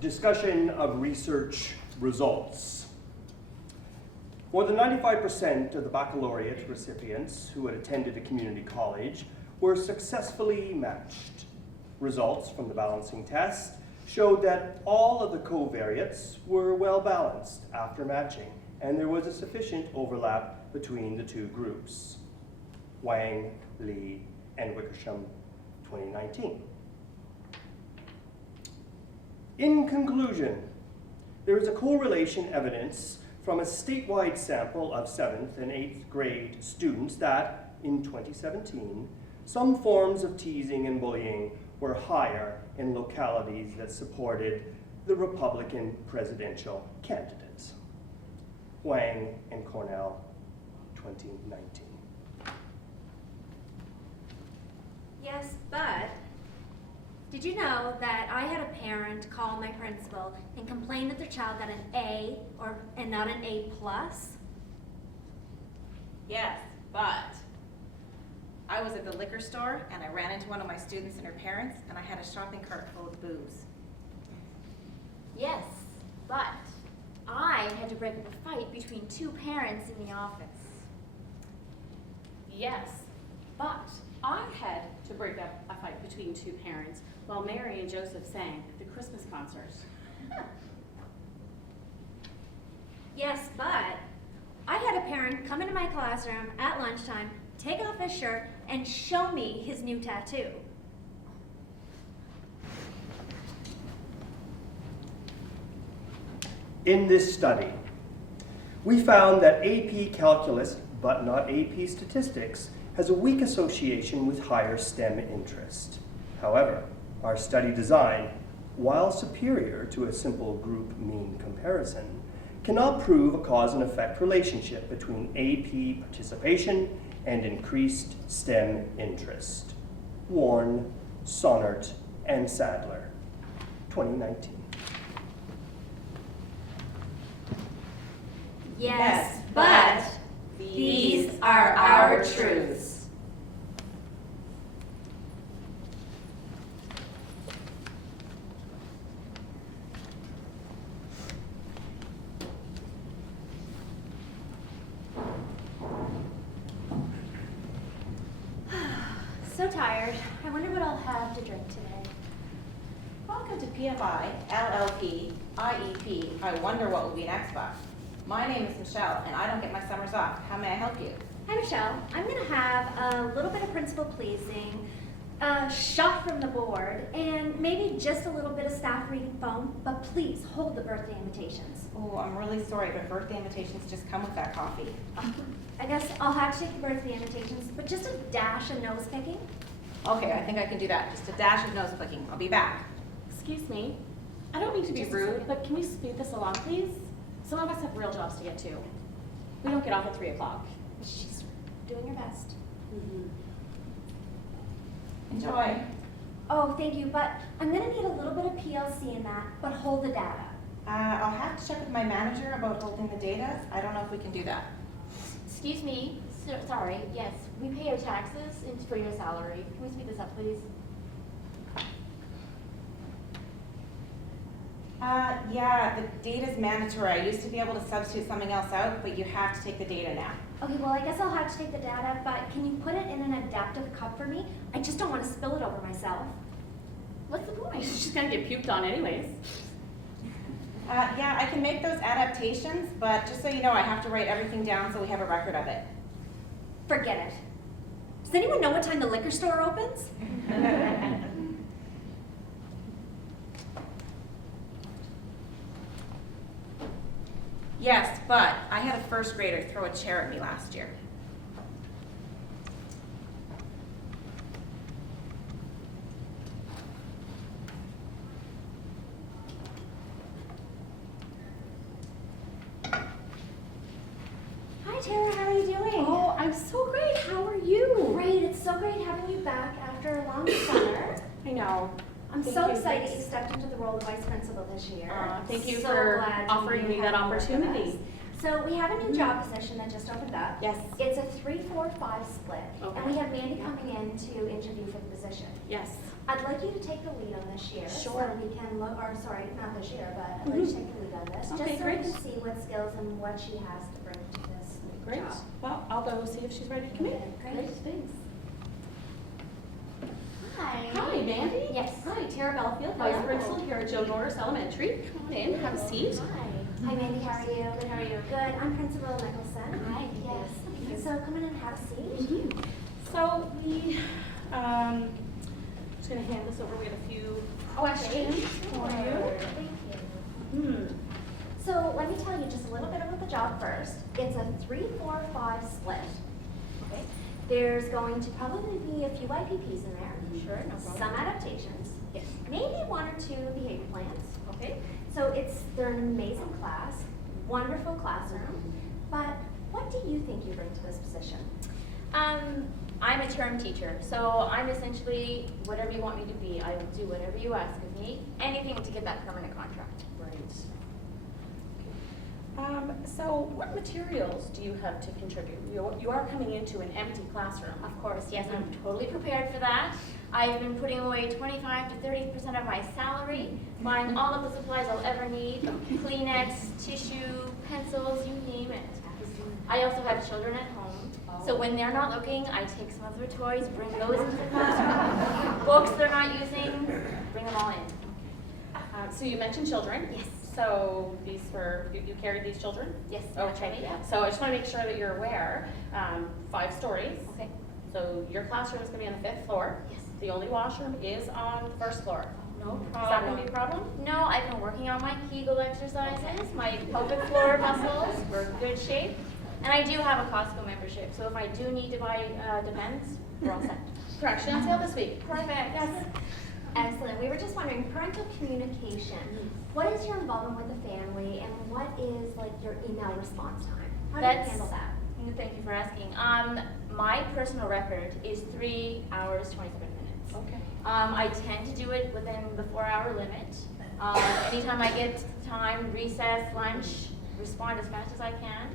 Discussion of research results. More than 95% of the baccalaureate recipients who had attended a community college were successfully matched. Results from the balancing test showed that all of the covariates were well balanced after matching, and there was a sufficient overlap between the two groups. Wang, Lee, and Wickersham, 2019. In conclusion, there is a correlation evidence from a statewide sample of 7th and 8th grade students that, in 2017, some forms of teasing and bullying were higher in localities that supported the Republican presidential candidates. Wang and Cornell, 2019. Yes, but did you know that I had a parent call my principal and complain that their child got an A and not an A+? Yes, but I was at the liquor store and I ran into one of my students and her parents and I had a shopping cart full of booze. Yes, but I had to break up a fight between two parents in the office. Yes, but I had to break up a fight between two parents while Mary and Joseph sang at the Christmas concert. Yes, but I had a parent come into my classroom at lunchtime, take off his shirt, and show me his new tattoo. In this study, we found that AP Calculus, but not AP Statistics, has a weak association with higher STEM interest. However, our study design, while superior to a simple group mean comparison, cannot prove a cause and effect relationship between AP participation and increased STEM interest. Warren, Sonnert, and Sadler, 2019. Yes, but these are our truths. So tired. I wonder what I'll have to drink today. Welcome to PFI, LLP, IEP. I wonder what will be next month. My name is Michelle and I don't get my summers off. How may I help you? Hi, Michelle. I'm going to have a little bit of principal pleasing, a shot from the board, and maybe just a little bit of staff reading phone, but please hold the birthday invitations. Oh, I'm really sorry, but birthday invitations just come with that coffee. I guess I'll have to take the birthday invitations, but just a dash of nose picking. Okay, I think I can do that. Just a dash of nose clicking. I'll be back. Excuse me, I don't mean to be Just a rude, second. but can you speed this along, please? Some of us have real jobs to get to. We don't get off at 3 o'clock. She's doing her best. Enjoy. Oh, thank you, but I'm going to need a little bit of PLC in that, but hold the data. I'll have to check with my manager about holding the data. I don't know if we can do that. Excuse me, sorry, yes, we pay our taxes for your salary. Can we speed this up, please? Yeah, the data's mandatory. I used to be able to substitute something else out, but you have to take the data now. Okay, well, I guess I'll have to take the data, but can you put it in an adaptive cup for me? I just don't want to spill it over myself. What's the point? She's gonna get puked on anyways. Yeah, I can make those adaptations, but just so you know, I have to write everything down so we have a record of it. Forget it. Does anyone know what time the liquor store opens? Yes, but I had a first grader throw a chair at me last year. Hi, Tara, how are you doing? Oh, I'm so great. How are you? Great, it's so great having you back after a long summer. I know. I'm Thank so you. excited you stepped into the role of vice principal this year. Thank you So for glad you offering me have that worked with opportunity. us. So we have a new job position that just opened up. Yes. It's a 3-4-5 split. Okay. And we have Mandy coming in to interview for the position. Yes. I'd like you to take the lead on this year. Sure. So we can look, or sorry, not this year, but I'd like you to take the lead on this. Okay, just so great. we can see what skills and what she has to bring to this Great. job. Well, I'll go see if she's ready to come in. Great. Thanks. Hi. Hi, Mandy. Yes. Hi, Tara Belfield, Hello. Vice Principal here at Joe Norris Elementary. Come on in, have a seat. Hi Mandy, how are you? Good, how are you? Good, I'm Principal Nicholson. Hi. Yes. So come in and have a seat. So we, just gonna hand this over. We have a few questions for you. Thank you. Hmm. So let me tell you just a little bit about the job first. It's a 3-4-5 split. Okay. There's going to probably be a few IPPs in there. Sure, no problem. Some adaptations. Yes. Maybe 1 or 2 behavior plans. Okay. So they're an amazing class, wonderful classroom. But what do you think you bring to this position? I'm a term teacher, so I'm essentially whatever you want me to be. I will do whatever you ask of me, anything to get that permanent contract. Right. So what materials do you have to contribute? You are coming into an empty classroom. Of course, yes, I'm totally prepared for that. I've been putting away 25 to 30% of my salary, buying all of the supplies I'll ever need, Kleenex, tissue, pencils, you name it. I also have children at home, so when they're not looking, I take some of their toys, bring those into the classroom. Books they're not using, bring them all in. So you mentioned children. Yes. So these were, you carried these children? Yes, Okay. naturally, yeah. So I just want to make sure that you're aware, 5 stories. Okay. So your classroom is going to be on the 5th floor. Yes. The only washroom is on the 1st floor. No Is that going to be a problem? No, I've been working on my Kegel exercises, my pelvic floor muscles, we're in good shape. And I do have a Costco membership, so if I do need to buy Depends, we're all set. Correction on sale this week. Perfect. Yes. Excellent. We were just wondering, parental communication. What is your involvement with the family, and what is like your email response time? How do you That's- handle that? Thank you for asking. My personal record is 3 hours, 27 minutes. Okay. I tend to do it within the 4-hour limit. Anytime I get time, recess, lunch, respond as fast as I can.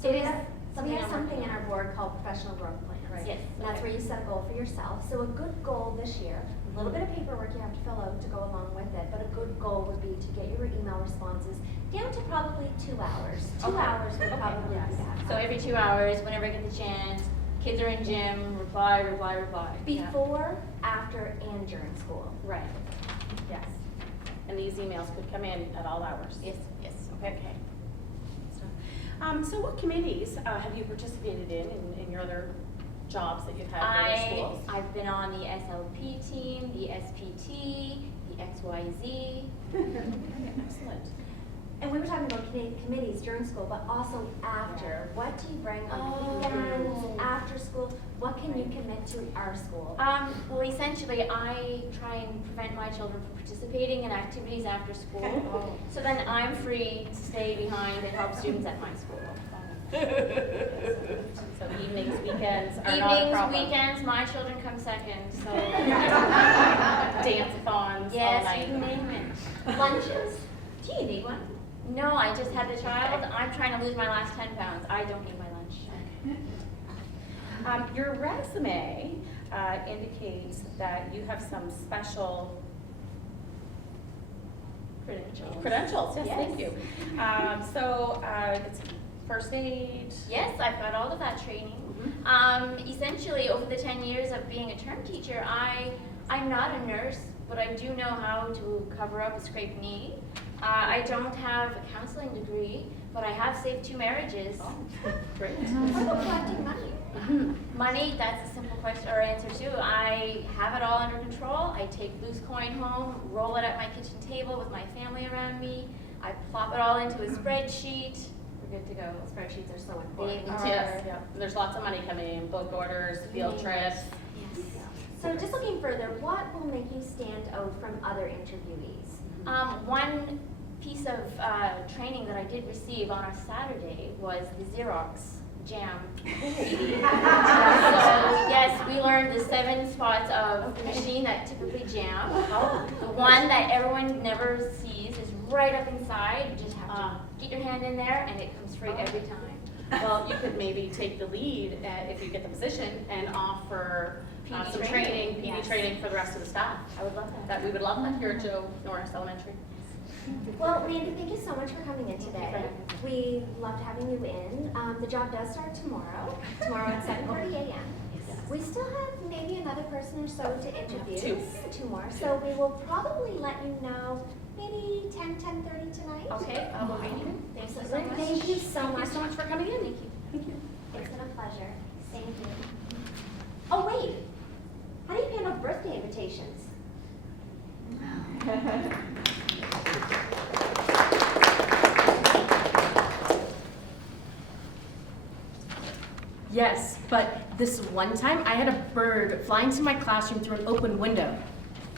So we It is have, something I'm something working in on. our board called professional growth plans. Right. Yes. And that's okay. where you set a goal for yourself. So a good goal this year, a little bit of paperwork you have to fill out to go along with it, but a good goal would be to get your email responses down to probably 2 hours. 2 Okay. hours would Okay. probably Yes. be that. So every 2 hours, whenever I get the chance, kids are in gym, reply. Before, after, and during school. Right. Yes. And these emails could come in at all hours. Yes, yes. Okay. So what committees have you participated in your other jobs that you've had in other schools? I've been on the SLP team, the SPT, the XYZ. Excellent. And we were talking about committees during school, but also after. What do you bring on Oh. weekends, after school? What can you commit to our school? Well, essentially, I try and prevent my children from participating in activities after school. Oh. So then I'm free to stay behind and help students at my school. So evenings, weekends are not a Evenings, problem. weekends, my children come second, so. Dance-a-thons all Yes, night. you name it. Lunches? Do you need one? No, I just had the child. I'm trying to lose my last 10 pounds. I don't need my lunch. Your resume indicates that you have some special credentials. Yes, thank you. It's first aid. Yes, I've got all of that training. Essentially, over the 10 years of being a term teacher, I'm not a nurse, but I do know how to cover up a scraped knee. I don't have a counseling degree, but I have saved 2 marriages. Great. What about collecting money? Money, that's a simple question or answer too. I have it all under control. I take loose coin home, roll it at my kitchen table with my family around me. I plop it all into a spreadsheet. We're good to go. Spreadsheets are so They important. are. Yes, yeah. There's lots of money coming in, book orders, field trips. Yes. So just looking further, what will make you stand out from other interviewees? One piece of training that I did receive on a Saturday was the Xerox jam. So yes, we learned the 7 spots of the machine that typically jam. The one that everyone never sees is right up inside. You just have to get your hand in there and it comes free every time. Well, you could maybe take the lead if you get the position and offer some PD training, PD yes. training for the rest of the staff. I would love that. That we would love that here at Joe Norris Elementary. Well, Mandy, thank you so much for coming in today. We loved having you in. The job does start tomorrow at 7:30 a.m. We still have maybe another person or so to interview. Two more. So we will probably let you know maybe 10:30 tonight. Okay, I'll go read you. Thank you so Absolutely. much. Thank you so Thank much. you so much for coming in. Thank you. It's been a pleasure. Thank you. Oh, wait. How do you handle birthday invitations? Yes, but this one time I had a bird fly into my classroom through an open window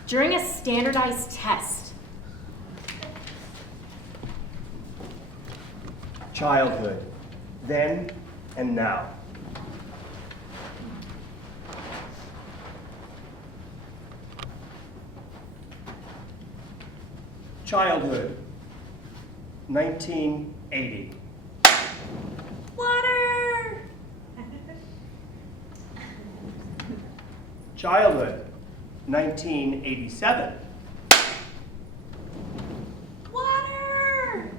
during a standardized test. Childhood, then and now. Childhood, 1980. Water! Childhood, 1987. Water!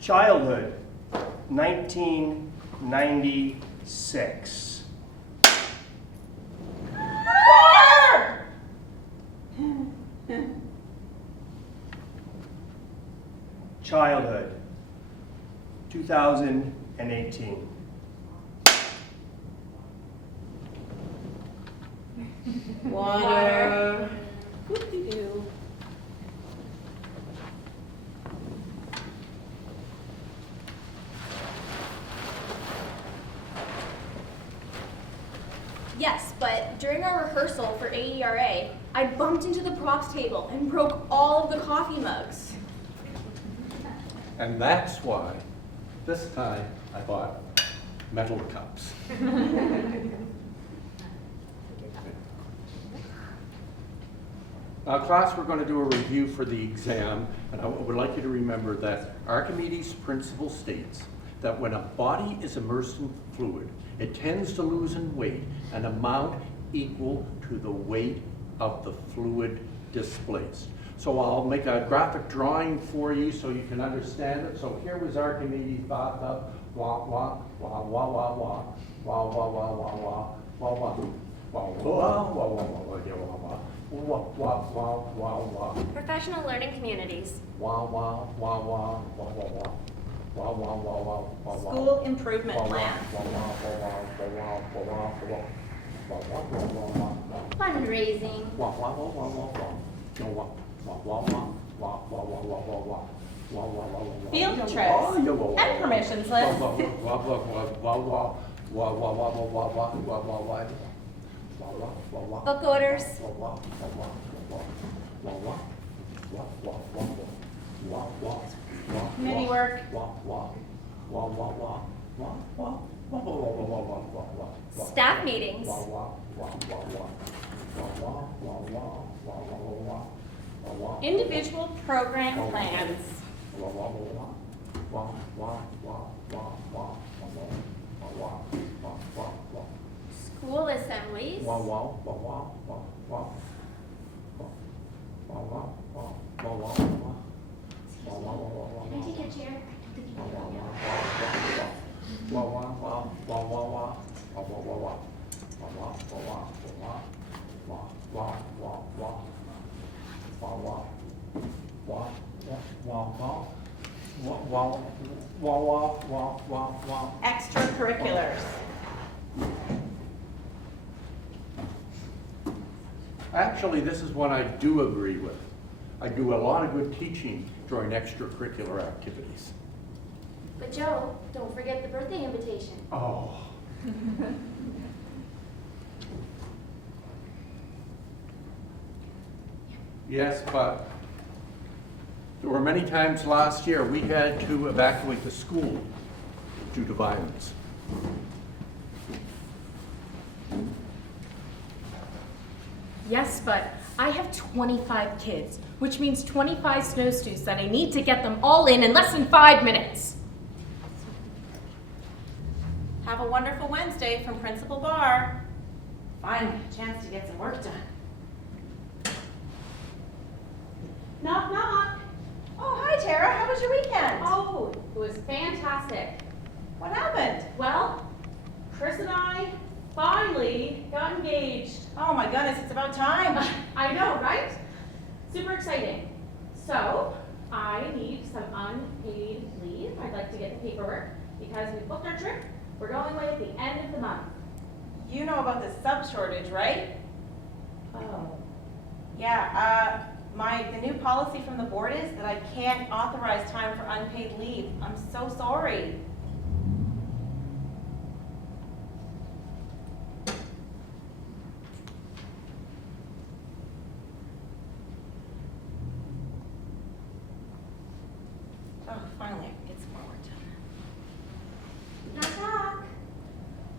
Childhood, 1996. Childhood, 2018. Water. Whoop-de-doo. Yes, but during our rehearsal for AERA, I bumped into the props table and broke all of the coffee mugs. And that's why this time I bought metal cups. Now, class, we're going to do a review for the exam, and I would like you to remember that Archimedes' principle states that when a body is immersed in fluid, it tends to lose in weight an amount equal to the weight of the fluid displaced. So I'll make a graphic drawing for you so you can understand it. So here was Archimedes' bathtub, wah, wah, wah, wah, wah, wah, wah, wah, wah, wah, wah, wah, wah, wah, wah, wah, wah, wah, yeah, wah, wah. Wah, wah, wah, wah, wah. Professional learning communities. Wah, wah, wah, wah, wah, wah, wah. Wah, wah, wah, wah, wah, wah. School improvement Wah, wah, plan. wah, wah, wah, wah, wah, wah, wah, wah. Wah, wah, wah, wah, wah, wah. Fundraising. Wah, wah, wah, wah, wah, wah. No, wah, wah, wah, wah, wah, wah, wah, wah, wah, wah. Wah, wah, wah, wah, wah. Field Yeah, trips wah, yeah, wah, wah, and wah. permissions Wah, list. wah, wah, wah, wah, wah, wah. Wah, wah, wah, wah, wah, wah, wah, wah, wah. Wah, wah, wah, wah. Book orders. Wah, wah, wah, wah, wah, wah, wah. Wah, wah, wah, wah. Wah, wah, wah, Committee wah. work. Wah, wah, wah, wah, wah. Wah, wah, wah, wah, wah, wah, wah, wah, wah, wah. Staff meetings. Wah, wah, wah, wah, wah. Wah, wah, wah, wah, wah, wah, wah, wah. Wah, wah. Individual program plans. Wah, wah, wah, wah. Wah, wah, wah, wah, wah, wah, wah, wah, wah, wah. School assemblies. Wah, wah, wah, wah, wah, wah. Wah, wah, wah, wah, wah, wah. Wah, wah, wah, wah, wah, Can I wah. take a chair? Wah, wah, wah, wah, wah, wah. Wah, wah, wah, wah. Wah, wah, wah, wah, wah. Wah, wah, wah, wah. Wah, wah. Wah, wah, wah. Wah, wah, wah, wah, wah, wah, wah. Extracurriculars. Actually, this is one I do agree with. I do a lot of good teaching during extracurricular activities. But Joe, don't forget the birthday invitation. Oh. Yes, but there were many times last year we had to evacuate the school due to violence. Yes, but I have 25 kids, which means 25 snowsuits that I need to get them all in less than 5 minutes. Have a a wonderful Wednesday from Principal Barr. Finally, a chance to get some work done. Knock, knock. Oh, hi Tara, how was your weekend? Oh, it was fantastic. What happened? Well, Chris and I finally got engaged. Oh my goodness, it's about time. I know, right? Super exciting. So, I need some unpaid leave. I'd like to get the paperwork because we booked our trip. We're going away at the end of the month. You know about the sub shortage, right? Oh. Yeah, the new policy from the board is that I can't authorize time for unpaid leave. I'm so sorry. Oh, finally, I can get some more work done. Knock, knock.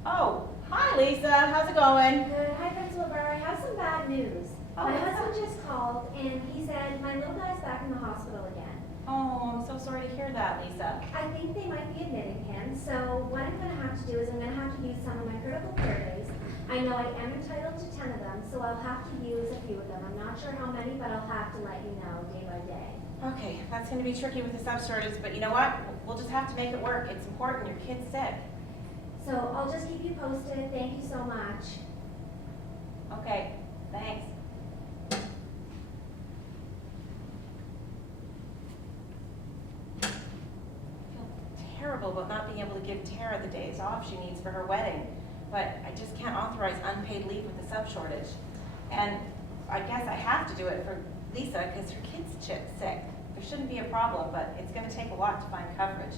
Oh, hi Lisa, how's it going? Good. Hi, Principal Barr. I have some bad news. Oh, My what's husband just called and he said my little guy's back in the hospital again. Oh, I'm so sorry to hear that, Lisa. I think they might be admitting him, so what I'm going to have to do is I'm going to have to use some of my critical care days. I know I am entitled to 10 of them, so I'll have to use a few of them. I'm not sure how many, but I'll have to let you know day by day. Okay, that's gonna be tricky with the sub shortage, but you know what? We'll just have to make it work. It's important, your kid's sick. So I'll just keep you posted. Thank you so much. Okay, thanks. I feel terrible about not being able to give Tara the days off she needs for her wedding, but I just can't authorize unpaid leave with the sub shortage. And I guess I have to do it for Lisa because her kid's sick. There shouldn't be a problem, but it's going to take a lot to find coverage.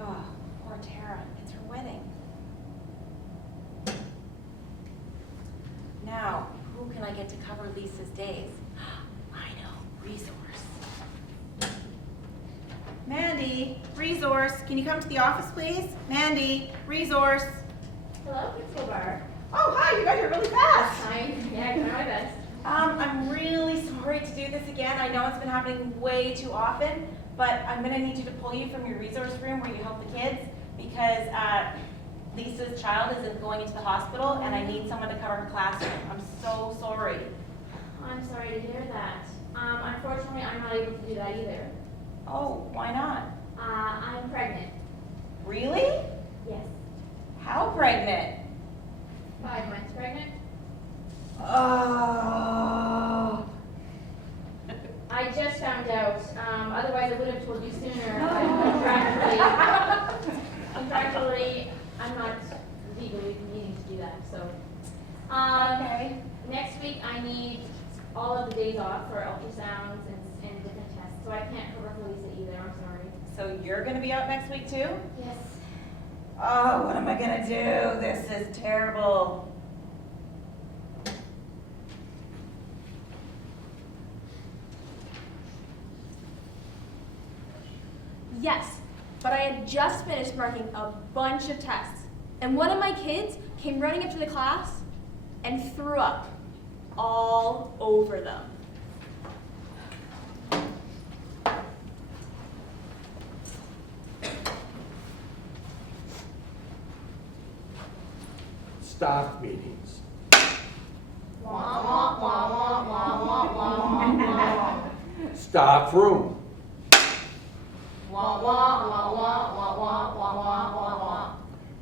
Oh, poor Tara. It's her wedding. Now, who can I get to cover Lisa's days? I know, Resource. Mandy, Resource, can you come to the office, please? Mandy, Resource. Hello, Principal Barr. Oh, hi, you guys are really fast. Yeah, I try my best. I'm really sorry to do this again. I know it's been happening way too often, but I'm gonna need you to pull you from your resource room where you help the kids because Lisa's child is going into the hospital and I need someone to cover her classroom. I'm so sorry. I'm sorry to hear that. Unfortunately, I'm not able to do that either. Oh, why not? I'm pregnant. Really? Yes. How pregnant? 5 months pregnant. Oh. I just found out. Otherwise, I would have told you sooner. But contractually, I'm not legally needing to do that. So, Okay. next week I need all of the days off for ultrasounds and different tests. So I can't cover for Lisa either. I'm sorry. So you're gonna be out next week too? Yes. Oh, what am I gonna do? This is terrible. Yes, but I had just finished marking a bunch of tests, and one of my kids came running up to the class and threw up all over them. Staff meetings. Staff room.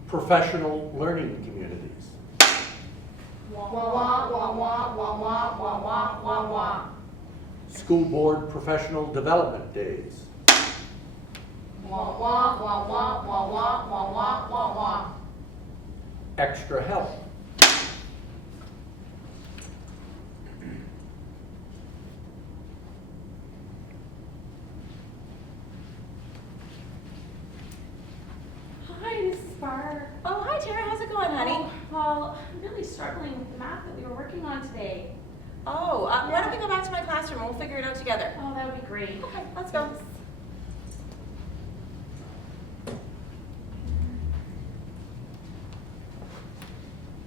Professional learning communities. School board professional development days. Extra help. Hi, Mrs. Barr. Oh, hi Tara, how's it going, honey? Oh, well, I'm really struggling with the math that we were working on today. Oh, why don't we go back to my classroom and we'll figure it out together? Oh, that would be great. Okay, let's go.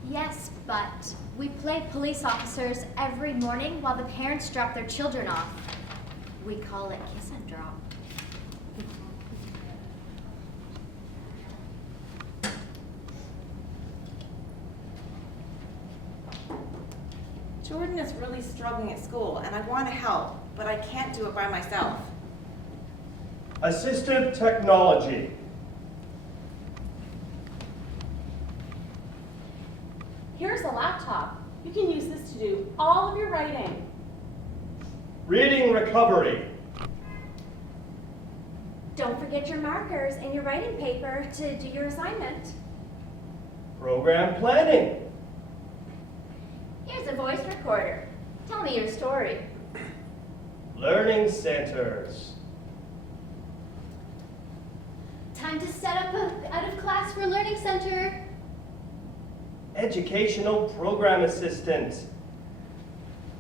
Yes, but we play police officers every morning while the parents drop their children off. We call it kiss and drop. Jordan is really struggling at school, and I want to help, but I can't do it by myself. Assistive technology. Here's a laptop. You can use this to do all of your writing. Reading recovery. Don't forget your markers and your writing paper to do your assignment. Program planning. Here's a voice recorder. Tell me your story. Learning centers. Time to set up a out of class for learning center. Educational program assistant.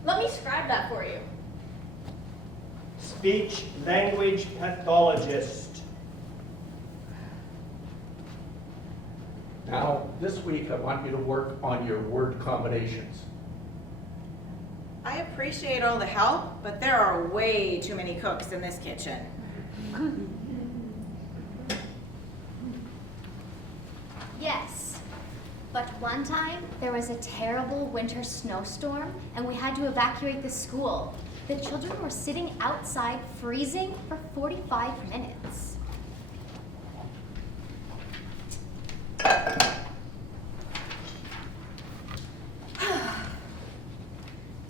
Let me scribe that for you. Speech language pathologist. Now, this week I want you to work on your word combinations. I appreciate all the help, but there are way too many cooks in this kitchen. Yes, but one time there was a terrible winter snowstorm and we had to evacuate the school. The children were sitting outside freezing for 45 minutes.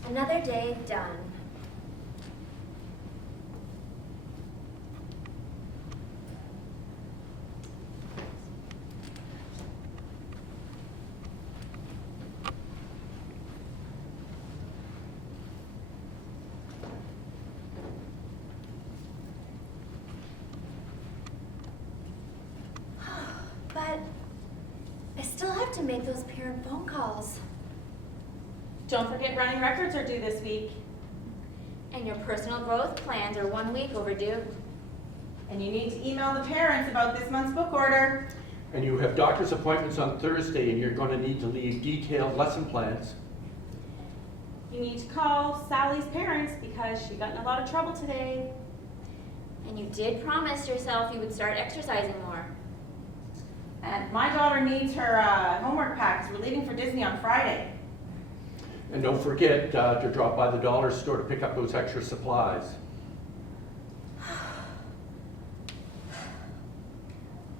Another day done. But I still have to make those parent phone calls. Don't forget running records are due this week. And your personal growth plans are 1 week overdue. And you need to email the parents about this month's book order. And you have doctor's appointments on Thursday, and you're going to need to leave detailed lesson plans. You need to call Sally's parents because she got in a lot of trouble today. And you did promise yourself you would start exercising more. And my daughter needs her homework packs. We're leaving for Disney on Friday. And don't forget to drop by the dollar store to pick up those extra supplies.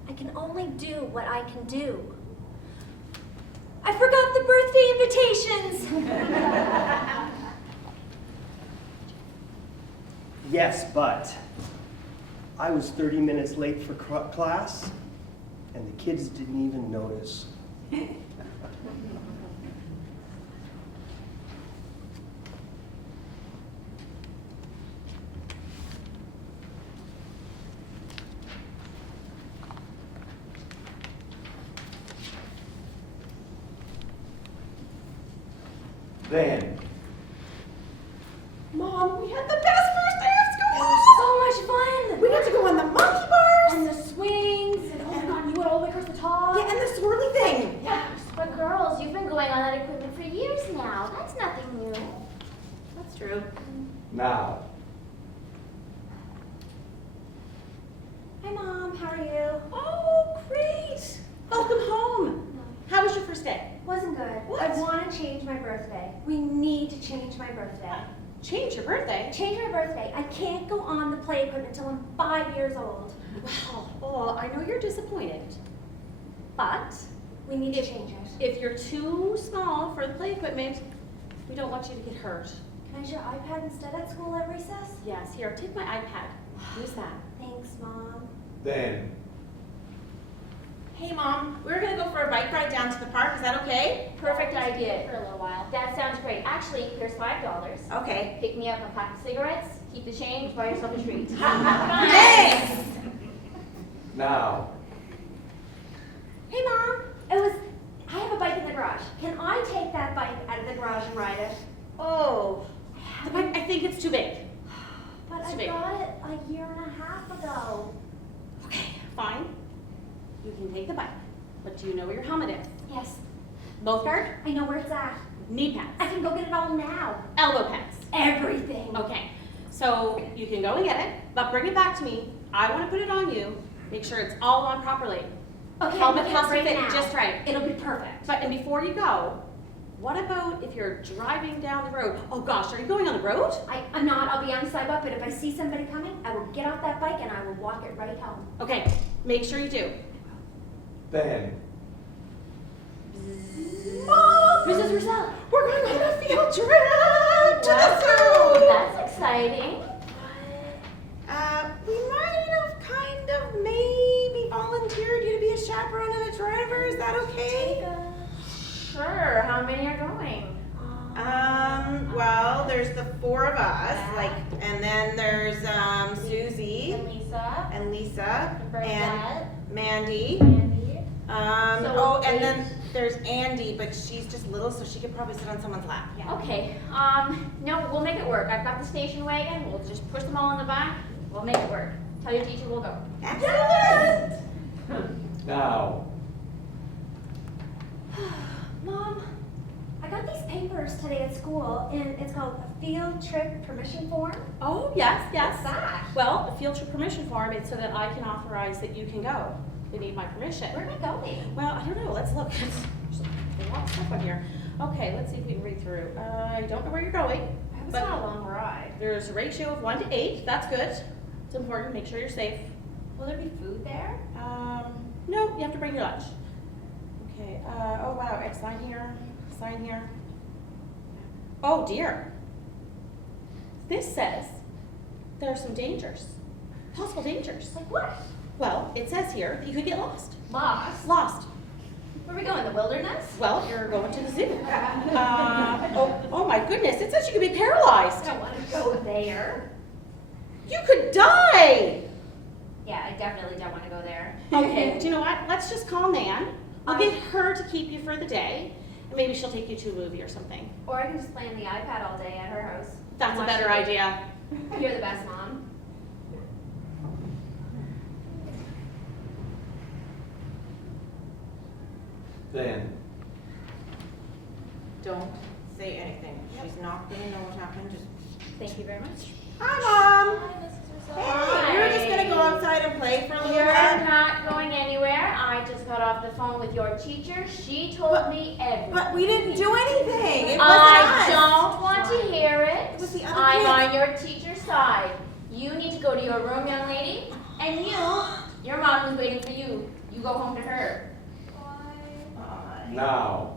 I can only do what I can do. I forgot the birthday invitations. Yes, but I was 30 minutes late for class, and the kids didn't even notice. Then, Mom, we had the best first day of It school! was so much fun. We got to go on the monkey bars! And the swings, and oh my god, you went all the way across the top. Yeah, and the swirly thing! Yes, but girls, you've been going on that equipment for years now. That's nothing new. That's true. now, Hi, Mom. How are you? Oh, great! Welcome home. How was your first day? Wasn't good. What? I want to change my birthday. We need to change my birthday. Change your birthday? Change my birthday. I can't go on the play equipment until I'm 5 years old. Well, I know you're disappointed, but We need to change it. if you're too small for the play equipment, we don't want you to get hurt. Can I use your iPad instead at school at recess? Yes, here, take my iPad. Use that. Thanks, Mom. then, Hey, Mom, we're going to go for a bike ride down to the park. Is that okay? Perfect idea. For a little while. That sounds great. Actually, here's $5. Okay. Pick me up a pack of cigarettes, keep the change, buy yourself a treat. Thanks! now, Hey, Mom. I have a bike in the garage. Can I take that bike out of the garage and ride it? Oh. The bike, I think it's too big. But It's I big. got it a year and a half ago. Okay, fine. You can take the bike, but do you know where your helmet is? Yes, Both guard, I know where it's at. knee I pads, can go get it all now. elbow pads. Everything. Okay, so you can go and get it, but bring it back to me. I want to put it on you. Make sure it's all on properly. Okay, Helmet I'm has looking to at it fit right now. just right. It'll be perfect. But and before you go, What about if you're driving down the road? Oh gosh, are you going on the road? I'm not, I'll be on the sidewalk, but if I see somebody coming, I will get off that bike and I will walk it right home. Okay, make sure you do. Then, Mrs. Rosella. We're going on a field trip to the Wow, zoo. that's exciting. We might have kind of maybe volunteered you to be a chaperone and a driver. Is that okay? Sure, how many are going? Well, there's the 4 of us, and then there's Susie And Lisa. and Lisa and Bernadette. Mandy. Andy. And then there's Andy, but she's just little, so she could probably sit on someone's lap. Okay, no, we'll make it work. I've got the station wagon. We'll just push them all in the back. We'll make it work. Tell your teacher we'll go. Excellent. now, Mom, I got these papers today at school, and it's called a field trip permission form. Oh, yes, yes. What's that? Well, the field trip permission form is so that I can authorize that you can go. They need my permission. Where am I going? Well, I don't know. Let's look. There's a lot of stuff on here. Okay, let's see if we can read through. I don't know where you're going. It's But- not a long ride. There's a ratio of 1 to 8. That's good. It's important. Make sure you're safe. Will there be food there? No, you have to bring your lunch. Okay. Oh wow. Sign here. Sign here. Oh dear. This says there are some dangers. Possible dangers. Like what? Well, it says here that you could get lost. Lost. Lost. Where are we going? The wilderness? Well, you're going to the zoo. Oh my goodness. It says you could be paralyzed. I don't want to go there. You could die. Yeah, I definitely don't want to go there. Okay, do you know what? Let's just call Nan. I'll get her to keep you for the day. And maybe she'll take you to a movie or something. Or I can just play on the iPad all day at her house. That's a Watch better TV. idea. You're the best mom. then, Don't say anything. She's not gonna know what happened. Just. Thank you very much. Hi, Mom. Hi, Mrs. Hey, Rosella. we were just gonna go outside and play for a little You're bit. not going anywhere. I just got off the phone with your teacher. She told me everything. But we didn't do anything. It wasn't I us. don't want to hear it. It was the other I'm kids. on your teacher's side. You need to go to your room, young lady. And your mom is waiting for you. You go home to her. now,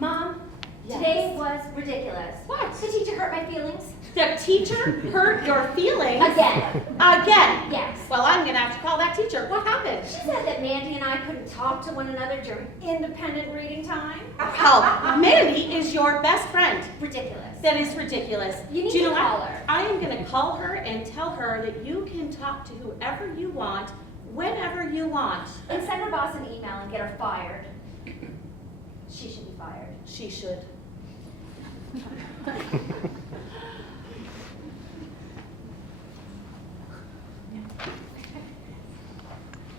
Mom, Yes. today was ridiculous. What? The teacher hurt my feelings. The teacher hurt your feelings? Again. Again? Yes. Well, I'm gonna have to call that teacher. What happened? She said that Mandy and I couldn't talk to one another during independent reading time. Well, Mandy is your best friend. Ridiculous. That is ridiculous. You need Do you to know call what? her. I am gonna call her and tell her that you can talk to whoever you want, whenever you want. And send her boss an email and get her fired. She should be fired. She should.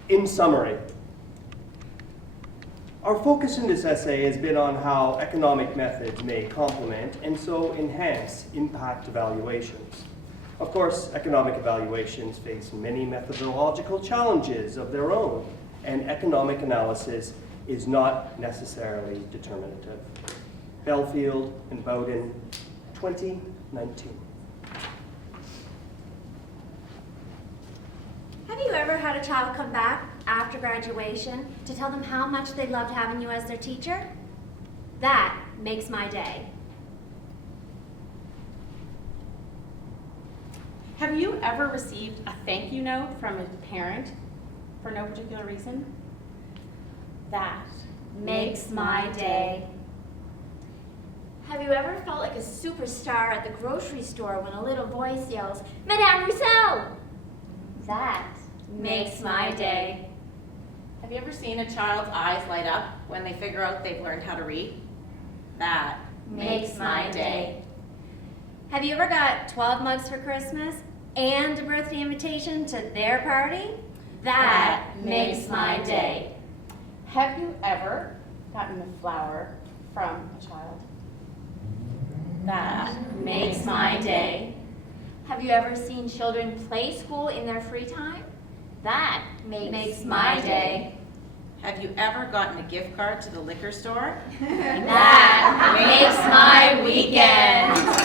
In summary, our focus in this essay has been on how economic methods may complement and so enhance impact evaluations. Of course, economic evaluations face many methodological challenges of their own, and economic analysis is not necessarily determinative. Belfield and Bowden, 2019. Have you ever had a child come back after graduation to tell them how much they loved having you as their teacher? That makes my day. Have you ever received a thank you note from a parent for no particular reason? That Makes my day. Have you ever felt like a superstar at the grocery store when a little voice yells, Madame Roussel? That makes my day. Have you ever seen a child's eyes light up when they figure out they've learned how to read? That Makes my day. Have you ever got 12 mugs for Christmas and a birthday invitation to their party? That makes my day. Have you ever gotten a flower from a child? That Makes my day. Have you ever seen children play school in their free time? That makes my day. Have you ever gotten a gift card to the liquor store? That makes my weekend.